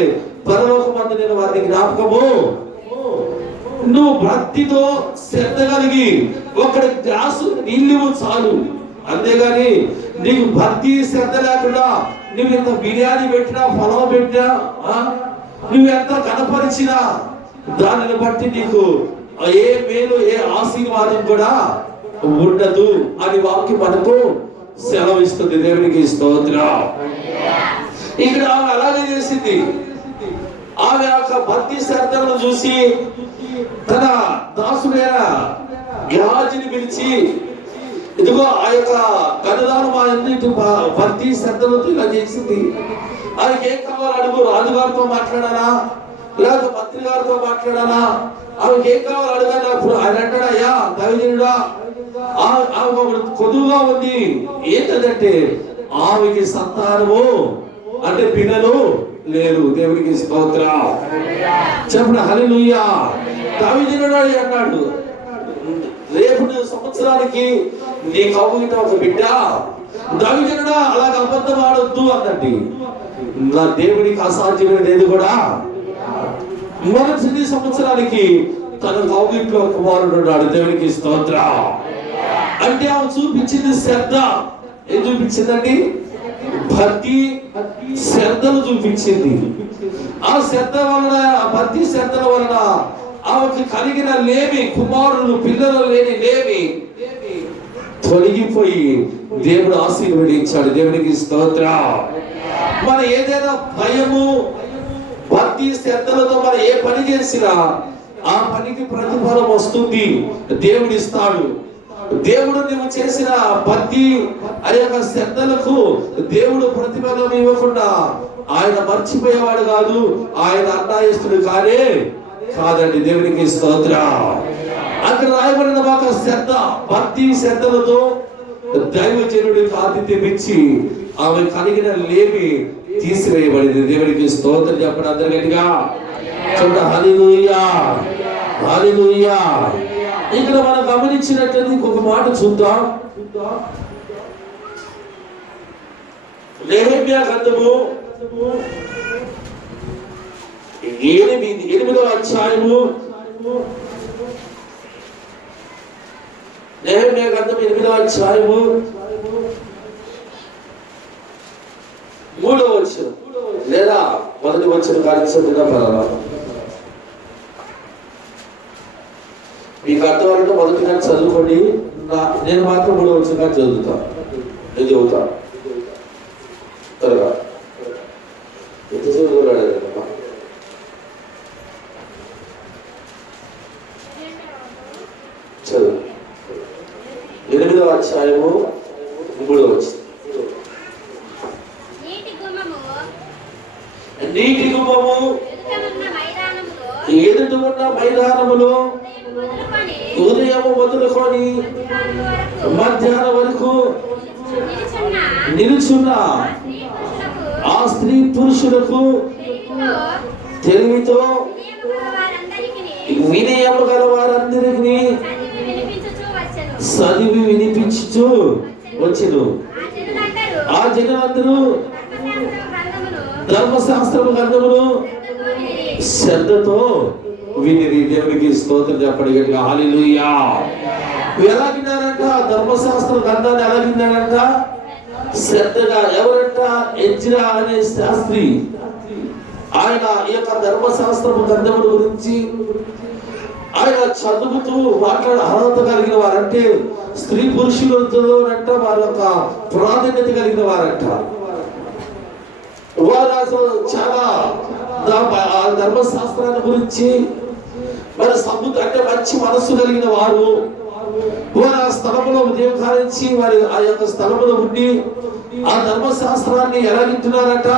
పరలోకమందు నేను వారిని జ్ఞాపకము. నువ్వు భక్తితో శ్రద్ధ కలిగి ఒకటి గ్లాసు నీళ్ళు చాలు, అంతేగాని నీకు భక్తి శ్రద్ధ లేకుండా నువ్వు ఎంత బిర్యానీ పెట్టినా, పొలం పెట్టినా, నువ్వు ఎంత కనపరిచినా దానిని బట్టి నీకు ఏ మేలు ఏ ఆశీర్వాదం కూడా ఉండదు అని వాక్యం మనకు సెలవిస్తుంది. దేవునికి స్తోత్రం. ఇక్కడ ఆమె అలాగే చేసింది. ఆమె యొక్క భక్తి శ్రద్ధలను చూసి తన దాసుడైన గెహాజీని పిలిచి, ఇదిగో ఆ యొక్క గనురాలు మా ఎందుకు భక్తి శ్రద్ధలతో ఇలా చేసింది, ఆయనకి ఏం కావాలి అడుగు, రాజుగారితో మాట్లాడాలా లేకపోతే మంత్రి గారితో మాట్లాడాలా, ఆమెకి ఏం కావాలి అడుగున్నప్పుడు ఆయన అంటాడు, అయ్యా దైవజనుడా ఆమె కొదువుగా ఉంది, ఏంటంటే ఆమెకి సంతానము అంటే పిల్లలు లేరు. దేవునికి స్తోత్రం. చెప్పండి హల్లెలూయా. దైవజనుడు అన్నాడు, రేపు సంవత్సరానికి నీ కౌగిట ఒక బిడ్డ. దైవజనుడా అలాగ అబద్ధం ఆడొద్దు అన్నట్టు. నా దేవునికి అసాధ్యమైనది ఏది కూడా. మొదటి సంవత్సరానికి తన కౌగిట్లో కుమారుడు ఉన్నాడు. దేవునికి స్తోత్రం. అంటే ఆమె చూపించింది శ్రద్ధ. ఏం చూపించిందండి? భక్తి శ్రద్ధలు చూపించింది. ఆ శ్రద్ధ వలన, ఆ భక్తి శ్రద్ధల వలన ఆమెకి కలిగిన లేమి, కుమారులు పిల్లలు లేని లేమి తొలగిపోయి దేవుడు ఆశీర్వదించాడు. దేవునికి స్తోత్రం. మన ఏదైనా భయము భక్తి శ్రద్ధలతో మనం ఏ పని చేసినా ఆ పనికి ప్రతిఫలం వస్తుంది, దేవుడు ఇస్తాడు. దేవుడు నువ్వు చేసిన భక్తి అనే యొక్క శ్రద్ధలకు దేవుడు ప్రతిఫలం ఇవ్వకుండా ఆయన మర్చిపోయేవాడు కాదు, ఆయన అన్నాయస్తుడు కాదండి. దేవునికి స్తోత్రం. అక్కడ రాయబడిన ఒక శ్రద్ధ, భక్తి శ్రద్ధలతో దైవజనుడికి ఆతిథ్యం ఇచ్చి ఆమె కలిగిన లేమి తీసివేయబడింది. దేవునికి స్తోత్రం. చెప్పండి అందరు గట్టిగా చూడ. హల్లెలూయా, హల్లెలూయా. ఇక్కడ మనం గమనించినట్లయితే ఇంకొక మాట చూద్దాం. నెహెమ్యా గ్రంథము 8వ అధ్యాయము నెహెమ్యా గ్రంథం 8వ అధ్యాయము 3వ వచనం లేదా 1వ వచనం కానీ చదివినా పర్వాలేదు. మీకు అర్థమంటే మొదటిగా చదువుకోండి. నేను మాత్రం 3వ వచనం కానీ చదువుతాను. నేను చదువుతాను త్వరగా. ఎంతసేపు చదువుతాడమ్మా? చదువు. 8వ అధ్యాయము 3వ వచనం. నీటి గుమ్మము ఎదుట ఉన్న మైదానములో ఉదయం మొదలుకొని మధ్యాహ్నం వరకు నిలుచున్న ఆ స్త్రీ పురుషులకు తెలివితో వినయము గల వారందరికీ చదివి వినిపించుచు వచ్చెను. ఆ జనులందరూ ధర్మశాస్త్రము గ్రంథమును శ్రద్ధతో వినిరి. దేవునికి స్తోత్రం చెప్పండి గట్టిగా హల్లెలూయా. ఎలా విన్నారంట? ధర్మశాస్త్ర గ్రంథాన్ని ఎలా విన్నారంట? శ్రద్ధగా. ఎవరంట? ఎజ్రా అనే శాస్త్రి. ఆయన ఈ యొక్క ధర్మశాస్త్రము గ్రంథముల గురించి ఆయన చదువుతూ మాట్లాడే అర్హత కలిగిన వారంటే స్త్రీ పురుషులతో అంట వారి యొక్క ప్రాధాన్యత కలిగిన వారంట. వారు అసలు చాలా ధర్మశాస్త్రాన్ని గురించి మరి అంటే మంచి మనస్సు కలిగిన వారు. వారు ఆ స్థలంలో ఉదయం కానించి వారి ఆ యొక్క స్థలంలో ఉండి ఆ ధర్మశాస్త్రాన్ని ఎలా వింటున్నారంట?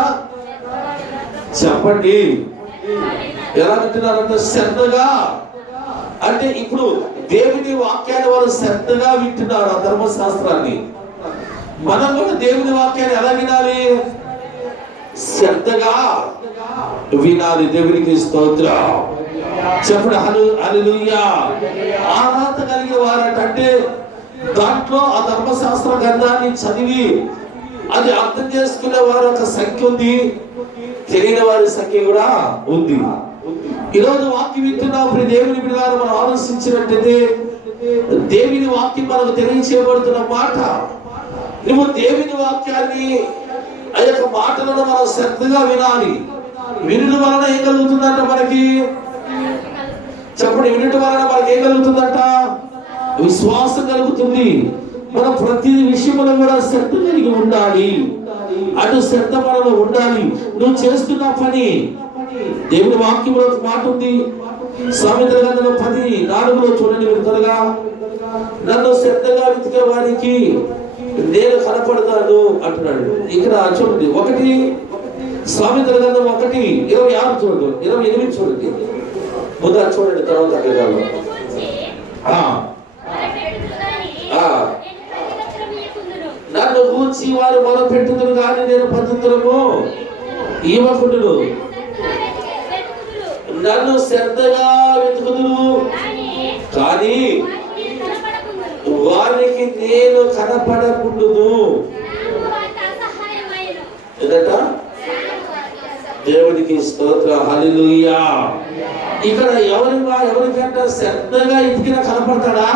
చెప్పండి, ఎలా వింటున్నారంట? శ్రద్ధగా. అంటే ఇప్పుడు దేవుని వాక్యాన్ని వారు శ్రద్ధగా వింటున్నారు ఆ ధర్మశాస్త్రాన్ని. మనం కూడా దేవుని వాక్యాన్ని ఎలా వినాలి? శ్రద్ధగా వినాలి. దేవునికి స్తోత్రం చెప్పండి హల్లెలూయా. అర్హత కలిగిన వారట. అంటే దాంట్లో ఆ ధర్మశాస్త్ర గ్రంథాన్ని చదివి అది అర్థం చేసుకునే వారి ఒక సంఖ్య ఉంది, తెలియని వారి సంఖ్య కూడా ఉంది. ఈరోజు వాక్యం వింటున్నప్పుడు దేవుని బిడ్డలారా మనం ఆలోచించినట్టయితే దేవుని వాక్యం మనకు తెలియచేయబడుతున్న మాట. నువ్వు దేవుని వాక్యాన్ని ఆ యొక్క మాటలను మనం శ్రద్ధగా వినాలి. వినడం వలన ఏం కలుగుతుందంట మనకి? చెప్పండి, వినడం వలన మనకి ఏం కలుగుతుందంట? విశ్వాసం కలుగుతుంది. మనం ప్రతి విషయంలో కూడా శ్రద్ధ కలిగి ఉండాలి. అటు శ్రద్ధ మనలో ఉండాలి. నువ్వు చేస్తున్న పని దేవుని వాక్యంలో ఒక మాట ఉంది. సామెతల గ్రంథంలో 10:4 చూడండి మీరు త్వరగా. నన్ను శ్రద్ధగా వెతికే వారికి నేను కనపడతాను అంటున్నాడు. ఇక్కడ చూడండి, 1 సామెతల గ్రంథం 1:26 చూడండి, 28 చూడండి. ముందు చూడండి, తర్వాత నన్ను గూర్చి వారు మొదలు పెట్టుదురు కానీ నేను పద్ధతులను ఇవ్వకుండును. నన్ను శ్రద్ధగా వెతుకుదురు కానీ వారికి నేను కనపడకుండును. ఎదట దేవునికి స్తోత్రం హల్లెలూయా. ఇక్కడ ఎవరికంటే శ్రద్ధగా ఎతికినా కనపడతాడా?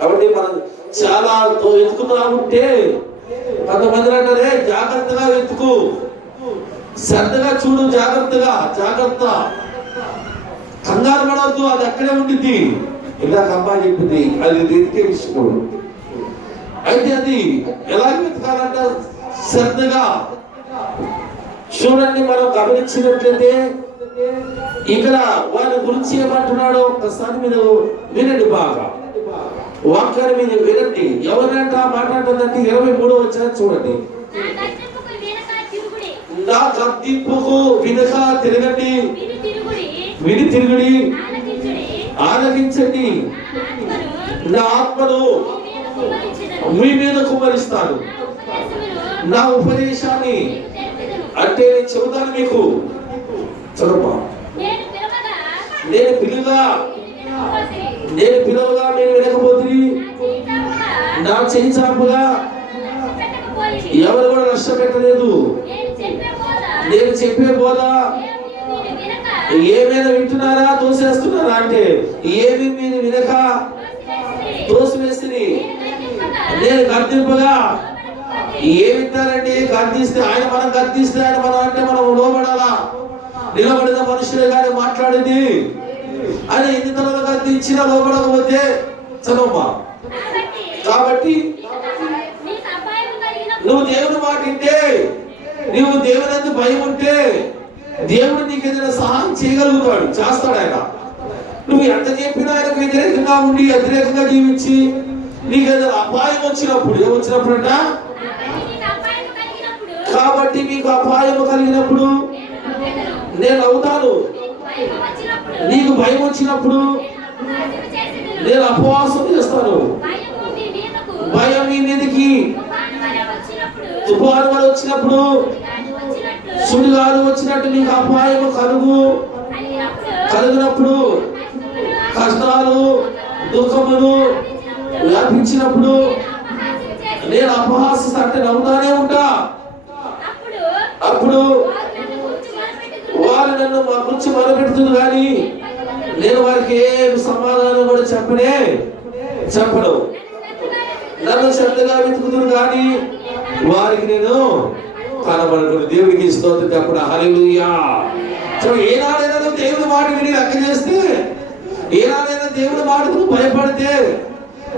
కాబట్టి మనం చాలా వెతుకుతా ఉంటే కొంతమంది అంటారే జాగ్రత్తగా వెతుకు, శ్రద్ధగా చూడు, జాగ్రత్త, కంగారు పడవద్దు, అది అక్కడే ఉండిద్ది. ఇలా అమ్మాయి చెప్పింది, అది వెతికే విషయం. అయితే అది ఎలా వెతకాలంట? శ్రద్ధగా. చూడండి, మనం గమనించినట్లయితే ఇక్కడ వారి గురించి ఏమంటున్నాడో ఒక్కసారి మీరు వినండి, బాగా వాక్యాన్ని మీరు వినండి. ఎవరంట మాట్లాడుతుందంటే 23వ వచనం చూడండి. నా గద్దింపుకు వినక తిరగండి, విని తిరుగుడి, ఆలకించండి. నా ఆత్మను మీ మీద కుమ్మరిస్తాను, నా ఉపదేశాన్ని అంటే నేను చెబుతాను మీకు. చదువు. నేను పిలువగా నేను వినకపోతే నా చేయి చాపుగా ఎవరు కూడా నష్టపెట్టలేదు. నేను చెప్పే బోధ ఏమైనా వింటున్నారా, తోసేస్తున్నారా అంటే ఏమి మీరు వినక తోసివేసి నేను గద్దింపగా ఏమిస్తారండి? గద్దిస్తే ఆయన, మనం గద్దిస్తే ఆయన మనం అంటే మనం లోబడాలా? నిలబడిన మనుషులే కానీ మాట్లాడేది ఆయన ఎన్ని తరగతి గద్దించినా లోబడకపోతే చదవమ్మా. కాబట్టి నువ్వు దేవుని మాట వింటే, నువ్వు దేవుని ఎందుకు భయం ఉంటే దేవుడు నీకు ఏదైనా సహాయం చేయగలుగుతాడు, చేస్తాడు ఆయన. నువ్వు ఎంత చెప్పినా ఆయనకు వ్యతిరేకంగా ఉండి వ్యతిరేకంగా జీవించి నీకు ఏదైనా అపాయం వచ్చినప్పుడు, ఏమొచ్చినప్పుడంట? కాబట్టి మీకు అపాయం కలిగినప్పుడు నేను అవుతాను. నీకు భయం వచ్చినప్పుడు నేను అపవాసం చేస్తాను. భయం మీ మీదకి తుఫాను వల్ల వచ్చినప్పుడు, సుడిగాలు వచ్చినట్టు నీకు అపాయం కలిగినప్పుడు, కష్టాలు దుఃఖములు వ్యాపించినప్పుడు నేను అపహాస్య అంటే నవ్వుతానే ఉంటా. అప్పుడు వారు నన్ను మా గురించి మొదలుపెడుతుంది కానీ నేను వారికి ఏం సమాధానం కూడా చెప్పను. నన్ను శ్రద్ధగా వెతుకుతున్నారు కానీ వారికి నేను కనబడను. దేవుడికి స్తోత్రం చెప్పడం. హల్లెలూయా. ఏనాడైనా దేవుని మాట విని లెక్క చేస్తే, ఏనాడైనా దేవుని మాటకు భయపడితే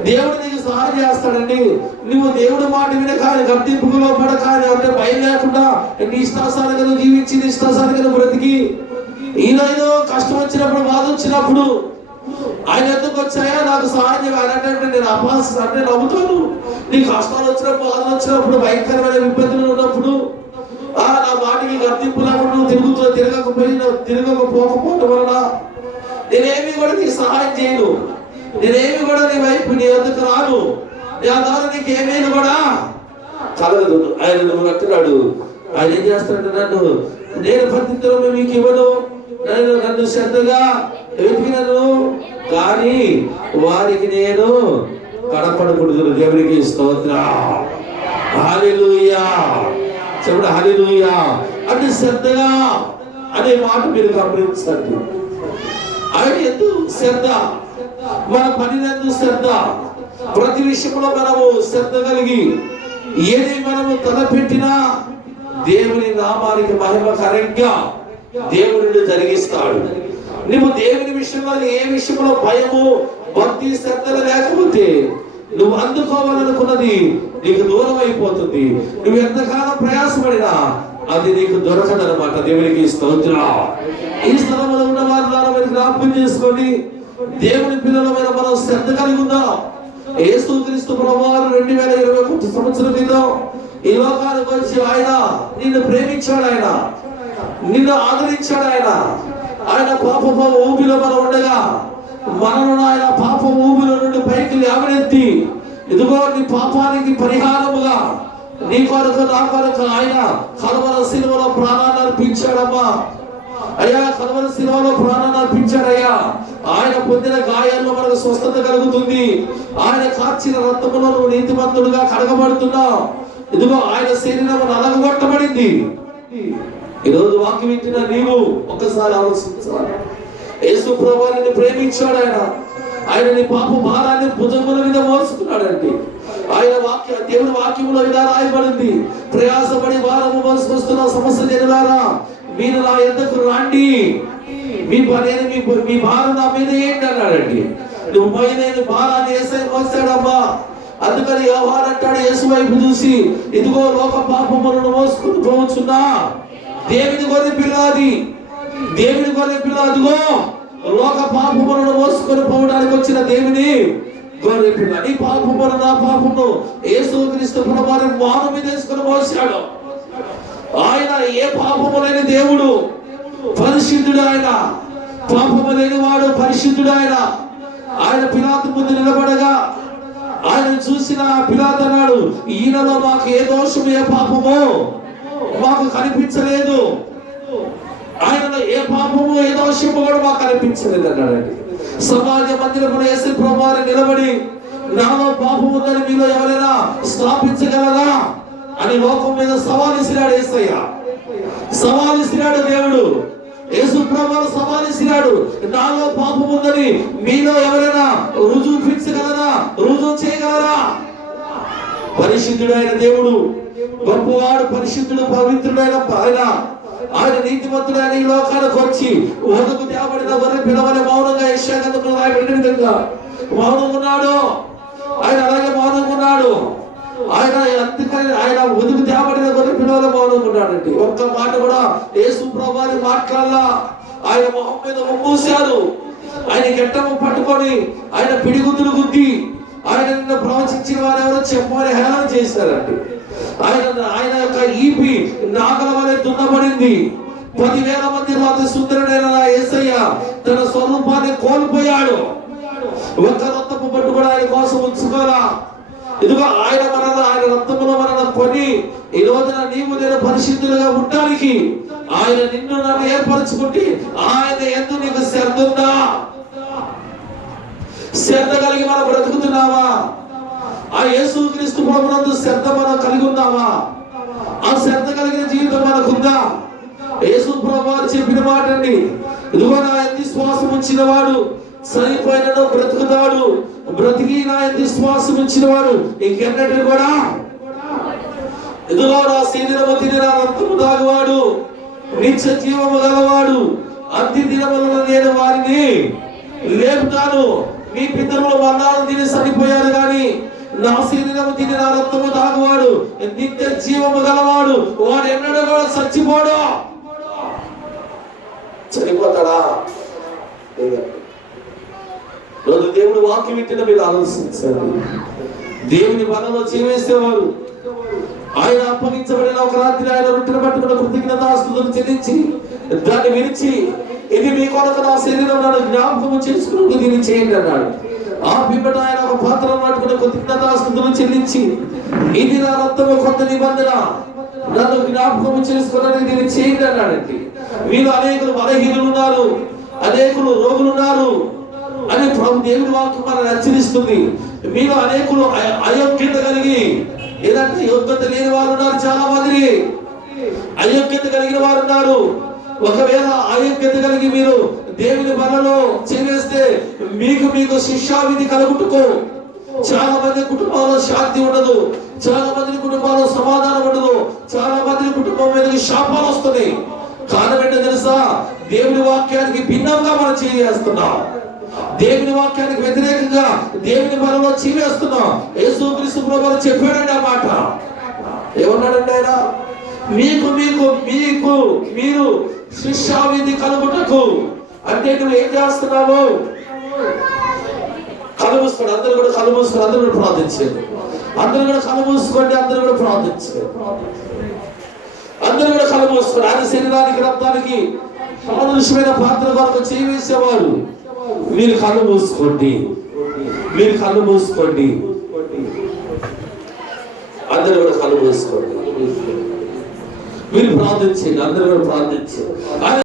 దేవుడు నీకు సహాయం చేస్తాడండి. నువ్వు దేవుడి మాట విన కానీ గద్దింపులో పడ కానీ అంటే భయం లేకుండా నీ ఇష్టాసారిగా జీవించి నీ ఇష్టాసారిగా బ్రతికి ఈయన కష్టం వచ్చినప్పుడు, బాధ వచ్చినప్పుడు ఆయన ఎందుకు వచ్చాయా నాకు సహాయం అంటే నేను అపాస్ అంటే నవ్వుతాను. నీ కష్టాలు వచ్చినప్పుడు, బాధలు వచ్చినప్పుడు, భయంకరమైన ఇబ్బందులు ఉన్నప్పుడు నా మాటికి గద్దింపు లేకుండా నువ్వు తిరగకపోవడం వలన నేనేమి కూడా నీకు సహాయం చేయను. నేనేమి కూడా నీ వైపు నీ వద్దకు రాను. నా ద్వారా నీకు ఏమేమి కూడా కలగదు. ఆయన నువ్వు కట్టున్నాడు. ఆయన ఏం చేస్తాడు? నేను ప్రతిత్వం మీకు ఇవ్వను. నన్ను శ్రద్ధగా వెతికినను కానీ వారికి నేను కనపడకూడదు. దేవునికి స్తోత్రం. హల్లెలూయా. చెప్పండి హల్లెలూయా. అంటే శ్రద్ధగా అనే మాట మీరు గమనించండి. ఆయన ఎందుకు శ్రద్ధ? మన పని ఎందుకు శ్రద్ధ? ప్రతి విషయంలో మనము శ్రద్ధ కలిగి ఏది మనము తలపెట్టినా దేవుని నామానికి మహిమకరంగా దేవుని జరిగిస్తాడు. నువ్వు దేవుని విషయంలో ఏ విషయంలో భయము, భక్తి, శ్రద్ధలు లేకపోతే నువ్వు అందుకోవాలనుకున్నది నీకు దూరం అయిపోతుంది. నువ్వు ఎంతకాలం ప్రయాసపడినా అది నీకు దొరకదనమాట. దేవునికి స్తోత్రం. ఈ స్థలంలో ఉన్న వారి ద్వారా మీరు జ్ఞాపకం చేసుకోండి. దేవుని పిల్లలమైన మనం శ్రద్ధ కలిగి ఉందాం. యేసుక్రీస్తు ప్రభువారు 2021 సంవత్సరం క్రితం ఈ లోకానికి వచ్చి ఆయన నిన్ను ప్రేమించాడు, ఆయన నిన్ను ఆదరించాడు. ఆయన పాపపు ఊబిలో మనం ఉండగా మనను ఆయన పాప ఊబిలో నుండి పైకి లేవనెత్తి ఇదిగో నీ పాపానికి పరిహారముగా నీ కొరకు నా కొరకు ఆయన కల్వరి శిలువలో ప్రాణాన్ని అర్పించాడమ్మా. అయ్యా కల్వరి శిలువలో ప్రాణాన్ని అర్పించాడయ్యా. ఆయన పొందిన గాయాల్లో మనకు స్వస్థత కలుగుతుంది. ఆయన కార్చిన రక్తములో నువ్వు నీతిమంతుడుగా కడగబడుతున్నావు. ఇదిగో ఆయన శరీరం నలగొట్టబడింది. ఈరోజు వాక్యం వింటున్న నీవు ఒక్కసారి ఆలోచించాలి. యేసు ప్రభువుని ప్రేమించాడు ఆయన నీ పాప భారాన్ని భుజముల మీద మోసుకున్నాడండి. ఆయన దేవుని వాక్యంలో ఇలా రాయబడింది, ప్రయాసపడి భారము మోసుకొస్తున్న సమస్య జనులారా మీరు నా యొద్దకు రండి, మీ భారం నా మీద ఏంటి అన్నాడండి. నువ్వు మైనైన భారాన్ని యేసయ్య మోసాడమ్మా. అందుకని యోహాను అంటాడు యేసు వైపు చూసి, ఇదిగో లోక పాపములను మోసుకుని పోవచ్చున్నా దేవుని గొర్రె పిల్ల, అది దేవుని గొర్రె పిల్ల. అదిగో లోక పాపములను మోసుకొని పోవడానికి వచ్చిన దేవుని గొర్రె పిల్ల. నీ పాపమును నా పాపము యేసుక్రీస్తు ప్రభువారు మాను మీద వేసుకొని మోసాడు. ఆయన ఏ పాపము లేని దేవుడు, పరిశుద్ధుడు. ఆయన పాపము లేని వాడు, పరిశుద్ధుడు. ఆయన పిలాతు ముందు నిలబడగా ఆయన చూసిన పిలాతు అన్నాడు, ఈయనలో మాకు ఏ దోషము, ఏ పాపము మాకు కనిపించలేదు. ఆయనలో ఏ పాపము, ఏ దోషము కూడా మాకు కనిపించలేదు అన్నాడండి. సమాజ మందిరమున యేసు ప్రభువారు నిలబడి, నాలో పాపం ఉందని మీలో ఎవరైనా స్థాపించగలరా అని లోకం మీద సవాల్ ఇసిరాడు యేసయ్య. సవాల్ ఇసిరాడు దేవుడు. యేసు ప్రభువు సవాల్ ఇస్తున్నాడు, నాలో పాపం ఉందని మీలో ఎవరైనా రుజువు చేయగలరా? పరిశుద్ధుడైన దేవుడు, గొప్పవాడు, పరిశుద్ధుడు, పవిత్రుడైన ఆయన నీతిమంతుడైన ఈ లోకానికి వచ్చి వధుకు తేబడిన గొర్రె పిల్లవలె మౌనంగా యెషయా గ్రంథంలో రాయబడిన విధంగా మౌనంగా ఉన్నాడు. ఆయన అలాగే మౌనంగా ఉన్నాడు. ఆయన వధుకు తేబడిన గొర్రె పిల్లవలె మౌనంగా ఉన్నాడండి. ఒక్క మాట కూడా యేసు ప్రభువుని మాట్లాడలా. ఆయన మొహం మీద మూసారు. ఆయన గెట్టము పట్టుకొని ఆయన పిడిగుద్దులు గుద్ది ఆయన నిన్న ప్రవచించిన వారు ఎవరో చెప్పమని హేళన చేశారండి. ఆయన యొక్క ఈపి నాగల వలె దున్నబడింది. 10,000 మంది రాత్రి సుందరుడైన యేసయ్య తన స్వరూపాన్ని కోల్పోయాడు. ఒక్క రక్తపు పట్టు కూడా ఆయన కోసం ఉంచుకోరా. ఇదిగో ఆయన రక్తములో మనల్ని కొని ఈ రోజున నీవు నేను పరిశుద్ధులుగా ఉండడానికి ఆయన నిన్ను నన్ను ఏర్పరచుకుంటే ఆయన యందు నీకు శ్రద్ధ ఉందా? శ్రద్ధ కలిగి మనం బ్రతుకుతున్నావా? ఆ యేసుక్రీస్తు ప్రభువునందు శ్రద్ధ మనం కలిగి ఉన్నామా? ఆ శ్రద్ధ కలిగిన జీవితం మనకుందా? యేసు ప్రభువు చెప్పిన మాట అండి, ఇదిగో నా యందు శ్వాసం ఉంచిన వాడు చనిపోయినను బ్రతుకుతాడు, బ్రతికి నా యందు శ్వాసం ఉంచిన వాడు ఇంకెన్నటిని కూడా ఇదిగో నా శరీరము తిని నా రక్తము తాగువాడు నిత్య జీవము గలవాడు, అంత్య దినములలో నేను వారిని లేపుతాను. మీ పితరులు మరణాలను తిని చనిపోయారు కానీ నా శరీరము తిని నా రక్తము తాగువాడు నిత్య జీవము గలవాడు, వాడు ఎన్నడూ కూడా చచ్చిపోడు. చనిపోతాడా? రోజు దేవుడు వాక్యం వింటే మీరు ఆలోచించారు. దేవుని బలలో జీవేసేవారు. ఆయన అప్పగించబడిన ఒక రాత్రి ఆయన రొట్టెను పట్టుకున్న కృతజ్ఞతాస్తుతులు చెల్లించి దాన్ని విరిచి, ఇది మీ కొరకు నా శరీరం నన్ను జ్ఞాపకము చేసుకుని దీన్ని చేయండి అన్నాడు. ఆ పిమ్మట ఆయన ఒక పాత్ర పట్టుకున్న కృతజ్ఞతాస్తుతులు చెల్లించి, ఇది నా రక్తము కొత్త నిబంధన, నన్ను జ్ఞాపకము చేసుకుని దీన్ని చేయండి అన్నాడండి. వీళ్ళు అనేకులు బలహీనులు ఉన్నారు, అనేకులు రోగులు ఉన్నారు అని ప్రభు దేవుడి వాక్యం మనల్ని హెచ్చరిస్తుంది. మీలో అనేకులు అయోగ్యత కలిగి ఏదంటే యోగ్యత లేని వారు ఉన్నారు. చాలా మంది అయోగ్యత కలిగిన వారు ఉన్నారు. ఒకవేళ అయోగ్యత కలిగి మీరు దేవుని బలలో చేవేస్తే మీకు శిక్షావిధి కలుగుటకు చాలా మంది కుటుంబాల్లో శాంతి ఉండదు, చాలా మంది కుటుంబాల్లో సమాధానం ఉండదు, చాలా మంది కుటుంబం మీద శాపాలు వస్తున్నాయి. కారణం ఏంటో తెలుసా? దేవుని వాక్యానికి భిన్నంగా మనం చేస్తున్నాం. దేవుని వాక్యానికి వ్యతిరేకంగా దేవుని బలలో చీవేస్తున్నాం. యేసుక్రీస్తు ప్రభువు చెప్పాడండి ఆ మాట. ఏమన్నాడండి ఆయన? మీరు శిక్షావిధి కలుగుటకు అంటే నువ్వు ఏం చేస్తున్నావు? కళ్ళు మూసుకోండి, అందరూ కూడా కళ్ళు మూసుకొని అందరూ కూడా ప్రార్థించండి. అందరూ కూడా కళ్ళు మూసుకోండి, అందరూ కూడా ప్రార్థించండి. అందరూ కూడా కళ్ళు మూసుకోండి. ఆయన శరీరానికి రక్తానికి సాదృశ్యమైన పాత్ర కొరకు చేవేసేవారు. మీరు కళ్ళు మూసుకోండి, మీరు కళ్ళు మూసుకోండి, అందరూ కూడా కళ్ళు మూసుకోండి. మీరు ప్రార్థించండి, అందరూ కూడా ప్రార్థించండి.